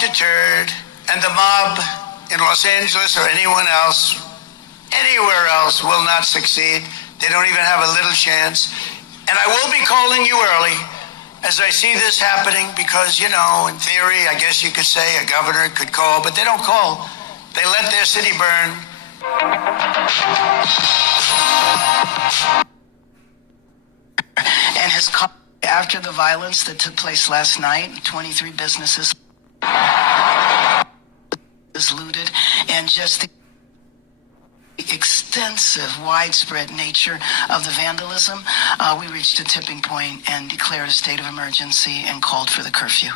deterred, and the mob in Los Angeles or anywhere else will not succeed. They don't even have a little chance. And I will be calling you early as I see this happening because, in theory, I guess you could say a governor could call, but they don't call. They let their city burn. And has called after the violence that took place last night, 23 businesses looted, and just the extensive, widespread nature of the vandalism, we reached a tipping point and declared a state of emergency and called for the curfew.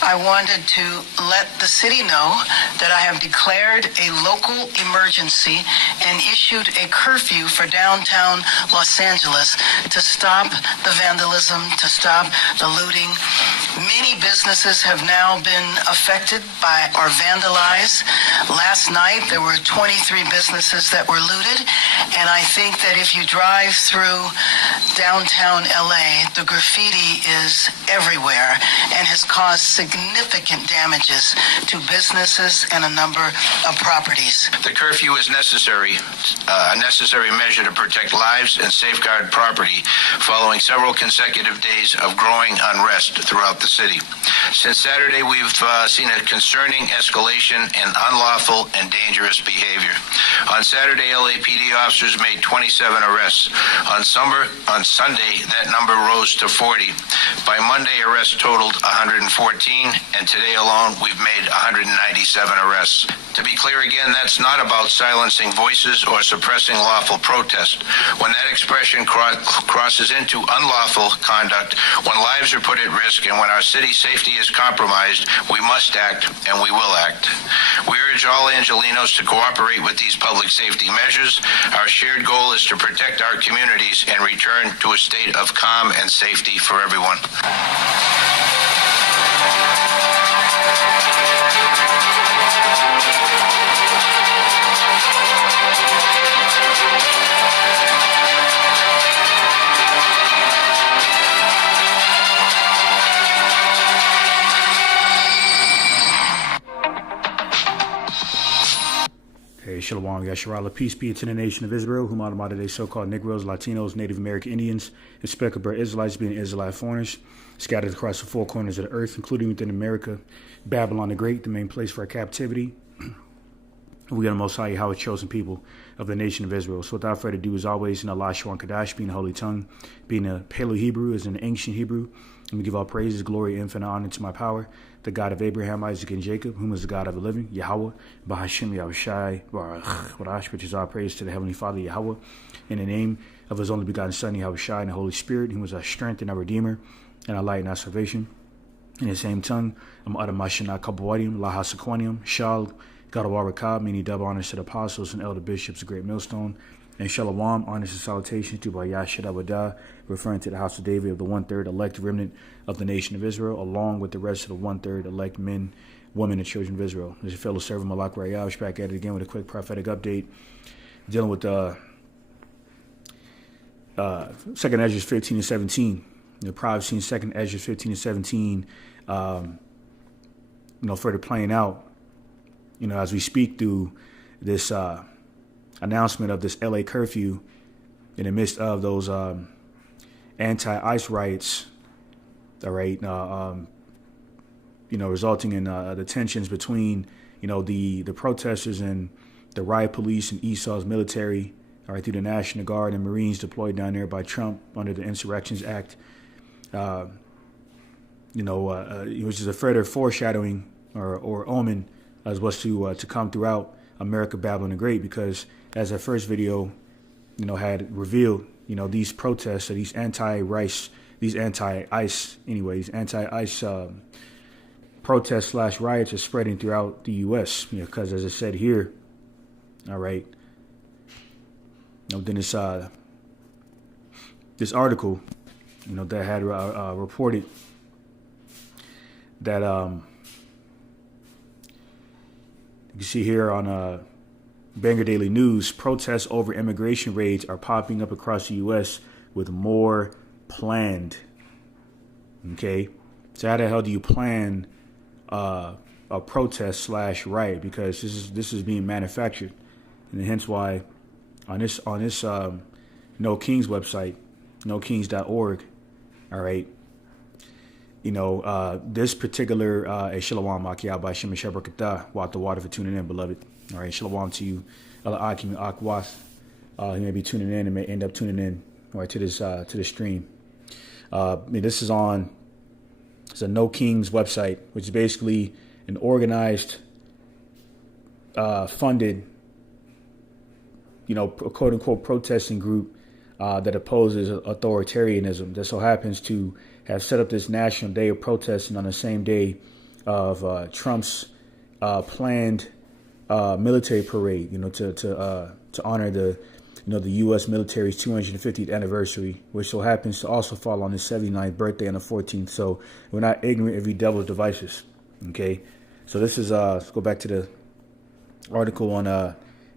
I wanted to let the city know that I have declared a local emergency and issued a curfew for downtown Los Angeles to stop the vandalism, to stop the looting. Many businesses have now been affected by or vandalized. Last night, there were 23 businesses that were looted, and I think that if you drive through downtown LA, the graffiti is everywhere and has caused significant damages to businesses and a number of properties. The curfew is necessary, a necessary measure to protect lives and safeguard property following several consecutive days of growing unrest throughout the city. Since Saturday, we've seen a concerning escalation in unlawful and dangerous behavior. On Saturday, LAPD officers made 27 arrests. On Sunday, that number rose to 40. By Monday, arrests totaled 114, and today alone, we've made 197 arrests. To be clear again, that's not about silencing voices or suppressing lawful protest. When that expression crosses into unlawful conduct, when lives are put at risk, and when our city's safety is compromised, we must act, and we will act. We urge all Angelenos to cooperate with these public safety measures. Our shared goal is to protect our communities and return to a state of calm and safety for everyone. Hey, Shalom, Yasharallah. Peace be to the nation of Israel, whom out of modern day so-called Negroes, Latinos, Native American Indians, and speckled Israelites being Israelite foreigners, scattered across the four corners of the earth, including within America, Babylon the Great, the main place for our captivity. We are the Most High, Yahweh, chosen people of the nation of Israel. So without further ado, as always, in Allah, Shwan Kadash, being the Holy Tongue, being a Paleo-Hebrew, is an ancient Hebrew. And we give all praises, glory, infinite honor to my power, the God of Abraham, Isaac, and Jacob, whom is the God of the living, Yahweh, Bahashim, Yahushai, Baruch, which is our praise to the Heavenly Father, Yahweh, in the name of His only begotten Son, Yahushai, and the Holy Spirit, whom is our strength and our Redeemer, and our light and our salvation. In the same tongue, I'm Adamashana Kabawadium, Lahasaquanium, Shal, Gadawara Kab, meaning double honors to the apostles and elder bishops, a great millstone. And Shalom, honors and salutations to Bayashad Abadah, referring to the house of David of the one-third elect remnant of the nation of Israel, along with the rest of the one-third elect men, women, and children of Israel. There's a fellow servant, Malak Rayash, back at it again with a quick prophetic update, dealing with 2nd Ezra 15 and 17. The prophecy in 2nd Ezra 15 and 17, further playing out, as we speak through this announcement of this LA curfew in the midst of those anti-ICE riots, all right, resulting in the tensions between, the protesters and the riot police and Esau's military, all right, through the National Guard and Marines deployed down there by Trump under the Insurrections Act, which is a further foreshadowing or omen as was to come throughout America, Babylon the Great, because as our first video, had revealed, these protests or these anti-ICE protests / riots are spreading throughout the U.S. Because as I said here, all right, then this article, that had reported that you can see here on Bangor Daily News, protests over immigration raids are popping up across the U.S. with more planned. Okay, so how the hell do you plan a protest / riot? Because this is being manufactured, and hence why on this No Kings website, nokings.org, all right, this particular Shalom Makiah by Shem Shabrakata, Wat the water for tuning in, beloved. All right, Shalom to you. Allah Akim Akwath. You may be tuning in and may end up tuning in, all right, to this stream. This is on it's a No Kings website, which is basically an organized, funded, quote unquote protesting group that opposes authoritarianism, that so happens to have set up this national day of protesting on the same day of Trump's planned military parade, to honor the U.S. military's 250th anniversary, which so happens to also fall on his 79th birthday on the 14th. So we're not ignorant of the devil's devices. Okay, so this is let's go back to the article on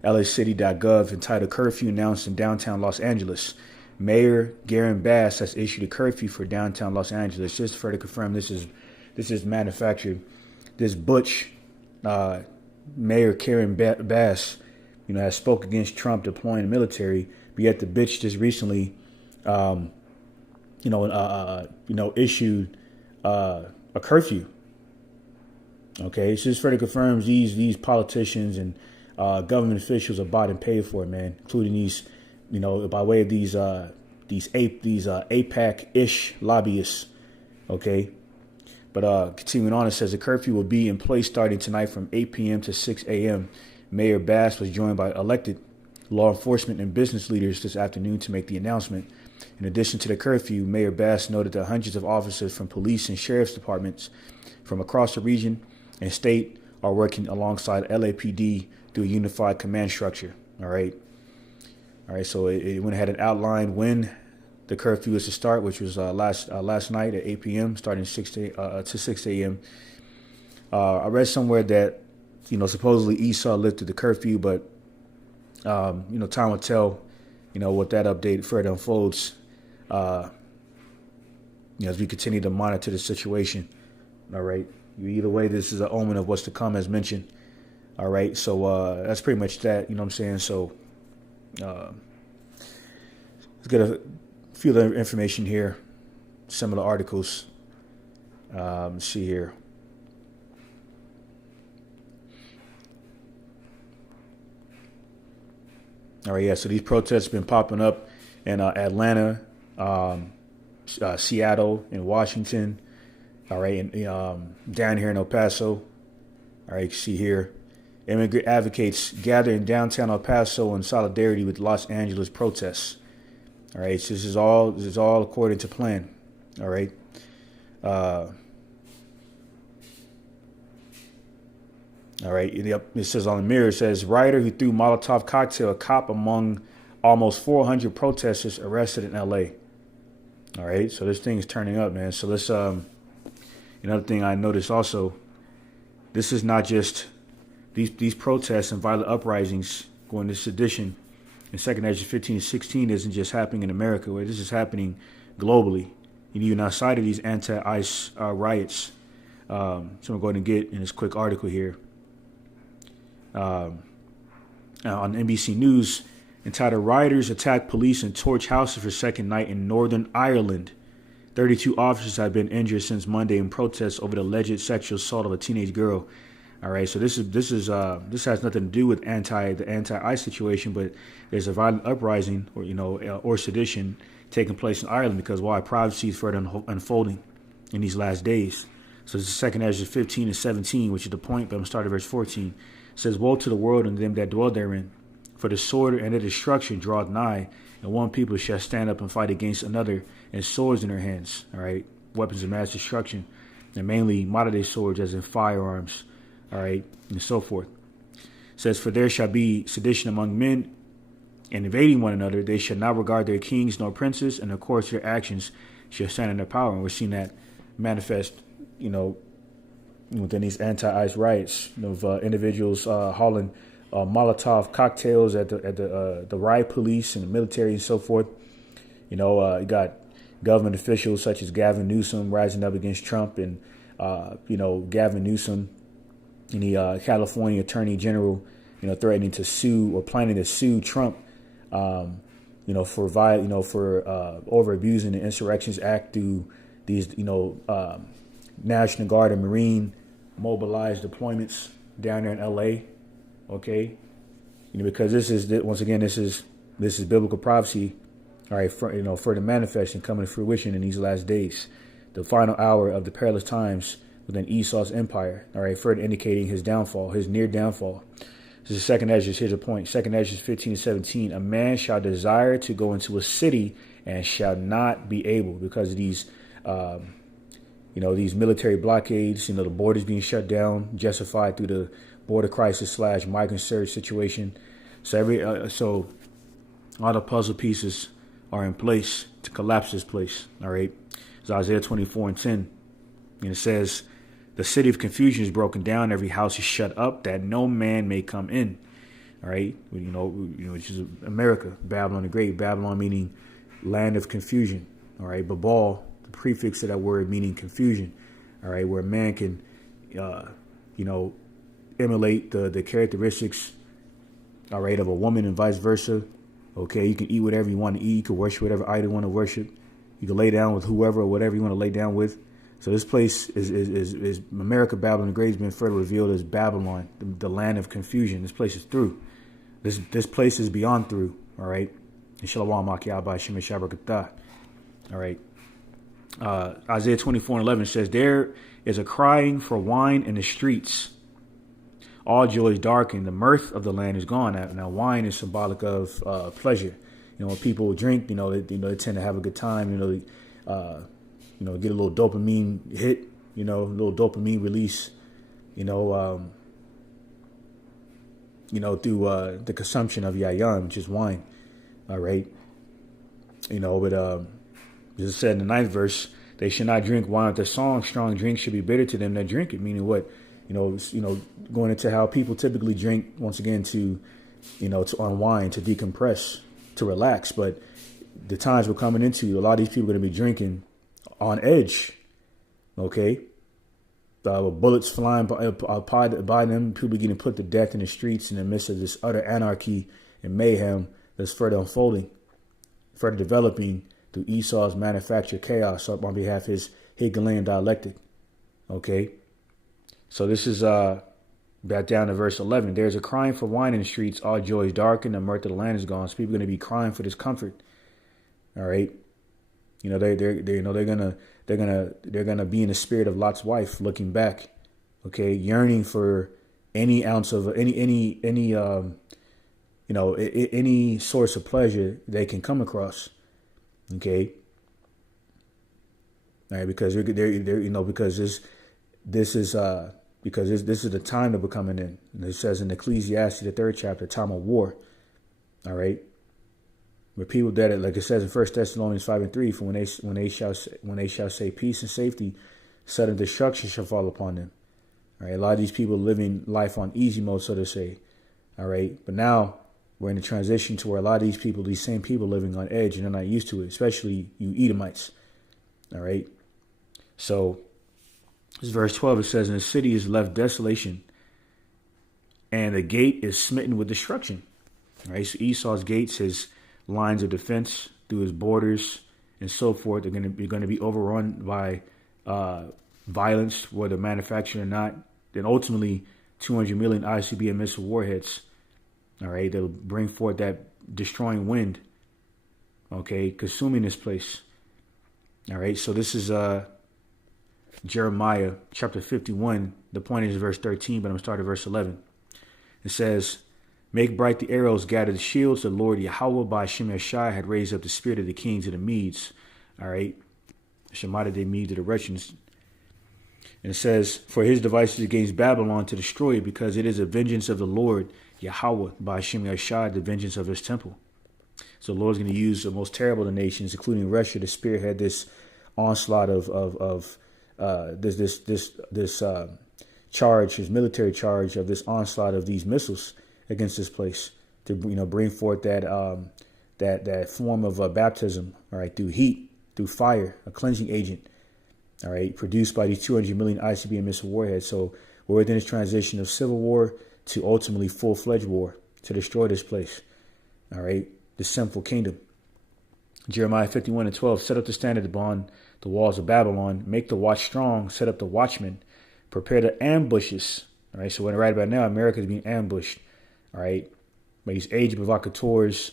lacity.gov entitled "Curfew Announced in Downtown Los Angeles." Mayor Garen Bass has issued a curfew for downtown Los Angeles. Just to further confirm, this is manufactured. This butch Mayor Karen Bass, has spoke against Trump deploying the military, but yet the bitch just recently, issued a curfew. Okay, so this further confirms these politicians and government officials are bought and paid for, man, including these, by way of these APAC-ish lobbyists. Okay. But continuing on, it says the curfew will be in place starting tonight from 8 p.m. to 6 a.m. Mayor Bass was joined by elected law enforcement and business leaders this afternoon to make the announcement. In addition to the curfew, Mayor Bass noted that hundreds of officers from police and sheriff's departments from across the region and state are working alongside LAPD through a unified command structure. All right. So it went ahead and outlined when the curfew is to start, which was last night at 8 p.m., starting 6 a.m. I read somewhere that, supposedly Esau lifted the curfew, but, time will tell, what that update further unfolds, as we continue to monitor the situation. All right. Either way, this is an omen of what's to come, as mentioned. All right. So that's pretty much that, you know what I'm saying? So let's get a few other information here, similar articles. Let's see here. All right, yeah. So these protests have been popping up in Atlanta, Seattle, and Washington. All right, and down here in El Paso. All right, you can see here, immigrant advocates gather in downtown El Paso in solidarity with Los Angeles protests. All right, so this is all according to plan. All right. All right. It says on the Mirror, it says rider who threw Molotov cocktail a cop among almost 400 protesters arrested in L.A. All right. So this thing is turning up, man. So let's another thing I noticed also, this is not just these protests and violent uprisings going to sedition in Second Ezra 15 and 16 isn't just happening in America, where this is happening globally. Even outside of these anti-ICE riots. So I'm going to get in this quick article here. On NBC News, entitled Rioters Attack Police and Torch Houses for Second Night in Northern Ireland. 32 officers have been injured since Monday in protests over the alleged sexual assault of a teenage girl. All right, so this has nothing to do with the anti-ICE situation, but there's a violent uprising or sedition taking place in Ireland because why? Privacy is further unfolding in these last days. So this is 2 Ezra 15 and 17, which is the point, but I'm starting at verse 14. It says, woe to the world and them that dwell therein, for the sword and the destruction draweth nigh, and one people shall stand up and fight against another, and swords in their hands. All right, weapons of mass destruction, and mainly modern-day swords, as in firearms. All right, and so forth. It says, for there shall be sedition among men, and invading one another, they shall not regard their kings nor princes, and of course their actions shall stand in their power. And we're seeing that manifest, within these anti-ICE riots of individuals hauling Molotov cocktails at the riot police and the military and so forth. You got government officials such as Gavin Newsom rising up against Trump, and Gavin Newsom and the California Attorney General, threatening to sue or planning to sue Trump, for over abusing the Insurrections Act through these, National Guard and Marine mobilized deployments down there in L.A. Okay, because this is biblical prophecy. All right, for the manifesting coming to fruition in these last days, the final hour of the perilous times within Esau's empire. All right, further indicating his downfall, his near downfall. This is 2 Ezra. Here's a point. 2 Ezra 15 and 17. A man shall desire to go into a city and shall not be able because of these, these military blockades. The borders being shut down, justified through the border crisis / migrant surge situation. So all the puzzle pieces are in place to collapse this place. All right. It's Isaiah 24 and 10. And it says, the city of confusion is broken down. Every house is shut up that no man may come in. All right. Which is America, Babylon the Great. Babylon meaning land of confusion. All right. Babal, the prefix of that word meaning confusion. All right. Where man can, emulate the characteristics, all right, of a woman and vice versa. Okay. You can eat whatever you want to eat. You can worship whatever idol you want to worship. You can lay down with whoever or whatever you want to lay down with. So this place is America, Babylon the Great, has been further revealed as Babylon, the land of confusion. This place is through. This place is beyond through. All right. Shalom Makiaba Shem Shabrakata. All right. Isaiah 24 and 11 says, there is a crying for wine in the streets. All joy is darkened. The mirth of the land is gone. Now wine is symbolic of pleasure. When people drink, they tend to have a good time. Get a little dopamine hit. A little dopamine release. Through the consumption of yayan, which is wine. All right. But as it said in the 9th verse, they should not drink wine with the song. Strong drink should be bitter to them that drink it. Meaning what? Going into how people typically drink, once again, to unwind, to decompress, to relax. But the times we're coming into, a lot of these people are going to be drinking on edge. Okay. Bullets flying by them, people getting put to death in the streets in the midst of this utter anarchy and mayhem that's further unfolding, further developing through Esau's manufactured chaos on behalf of his Hegelian dialectic. Okay. So this is Back down to verse 11. There's a crying for wine in the streets. All joy is darkened. The mirth of the land is gone. So people are going to be crying for this comfort. All right. You know, they're gonna be in the spirit of Lot's wife, looking back. Okay. Yearning for any ounce of any source of pleasure they can come across. Okay. All right. Because this is the time that we're coming in. And it says in Ecclesiastes, the 3rd chapter, time of war. All right. But people that, like it says in 1 Thessalonians 5:3, for when they shall say peace and safety, sudden destruction shall fall upon them. All right. A lot of these people living life on easy mode, so to say. All right. But now we're in a transition to where a lot of these same people living on edge, and they're not used to it, especially you Edomites. All right. So this is verse 12. It says, and the city is left desolation, and the gate is smitten with destruction. All right. So Esau's gates, his lines of defense through his borders and so forth, are going to be overrun by violence, whether manufactured or not. Then ultimately, 200 million ICBM missile warheads. All right, they'll bring forth that destroying wind. Okay, consuming this place. All right, so this is Jeremiah chapter 51. The point is verse 13, but I'm going to start at verse 11. It says, make bright the arrows, gather the shields. The Lord Yahweh by Shem Yeshai had raised up the spirit of the kings of the Medes. All right, Shemada de Medes of the Russians. And it says, for his devices against Babylon to destroy it, because it is a vengeance of the Lord Yahweh by Shem Yeshai, the vengeance of his temple. So the Lord's going to use the most terrible of the nations, including Russia, to spearhead this onslaught of this charge, his military charge of this onslaught of these missiles against this place, to bring forth that form of baptism, all right, through heat, through fire, a cleansing agent, all right, produced by these 200 million ICBM missile warheads. So we're within this transition of civil war to ultimately full-fledged war to destroy this place, all right, the sinful kingdom. Jeremiah 51:12, set up the standard upon the walls of Babylon, make the watch strong, set up the watchmen, prepare the ambushes. All right, so right about now, America is being ambushed, all right, by these agent provocateurs,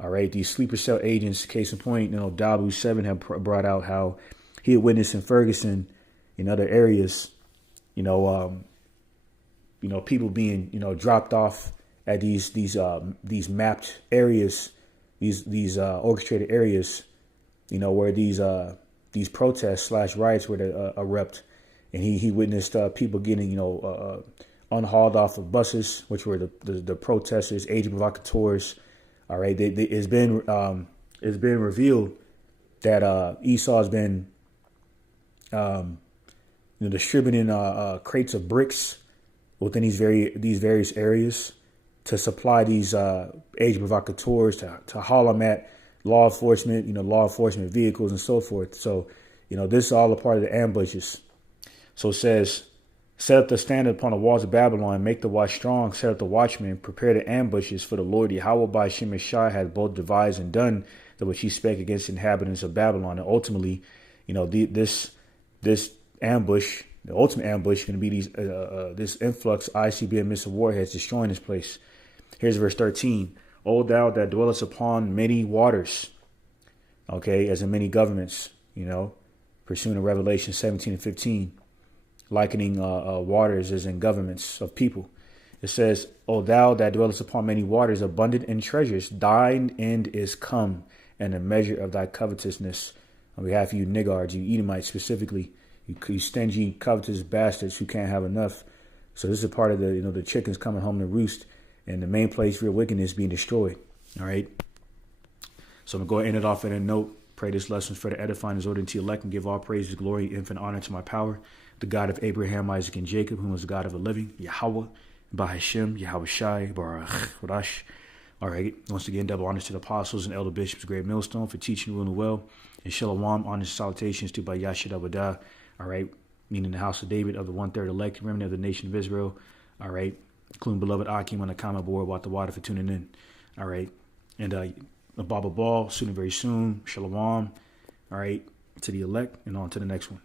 all right, these sleeper cell agents. Case in point, Dabu 7 have brought out how he had witnessed in Ferguson, in other areas, people being, dropped off at these mapped areas, these orchestrated areas, where these protests / riots were to erupt, and he witnessed people getting, unhauled off of buses, which were the protesters, agent provocateurs. All right, it's been revealed that Esau has been distributing crates of bricks within these various areas to supply these agent provocateurs to haul them at law enforcement vehicles and so forth. So, this is all a part of the ambushes. So it says, set up the standard upon the walls of Babylon, make the watch strong, set up the watchmen, prepare the ambushes, for the Lord Yahweh by Shem Yeshai has both devised and done that which he spake against the inhabitants of Babylon. And ultimately, this ambush, the ultimate ambush, is going to be this influx of ICBM missile warheads destroying this place. Here's verse 13. O thou that dwellest upon many waters, okay, as in many governments, pursuing Revelation 17:15, likening waters as in governments of people. It says, O thou that dwellest upon many waters, abundant in treasures, thine end is come, and the measure of thy covetousness. On behalf of you niggards, you Edomites specifically, you stingy, covetous bastards who can't have enough. So this is a part of the chickens coming home to roost, and the main place for your wickedness being destroyed. All right. So I'm going to go ahead and end it off at a note. Pray this lesson for the edifying and order to your elect, and give all praise, glory, infinite honor to my power, the God of Abraham, Isaac, and Jacob, who was the God of the living, Yahweh, Bahashem, Yahweh Shai, Baruch, Rash. All right. Once again, double honors to the apostles and elder bishops, great millstone, for teaching, ruling well. And shalom, honors and salutations to Bayashid Abadah. All right. Meaning the house of David, of the 1/3 elect remnant of the nation of Israel. All right. Including beloved Akim on the comment board about the water for tuning in. All right. And Baba Ball, soon, very soon. Shalom. All right. To the elect, and on to the next one.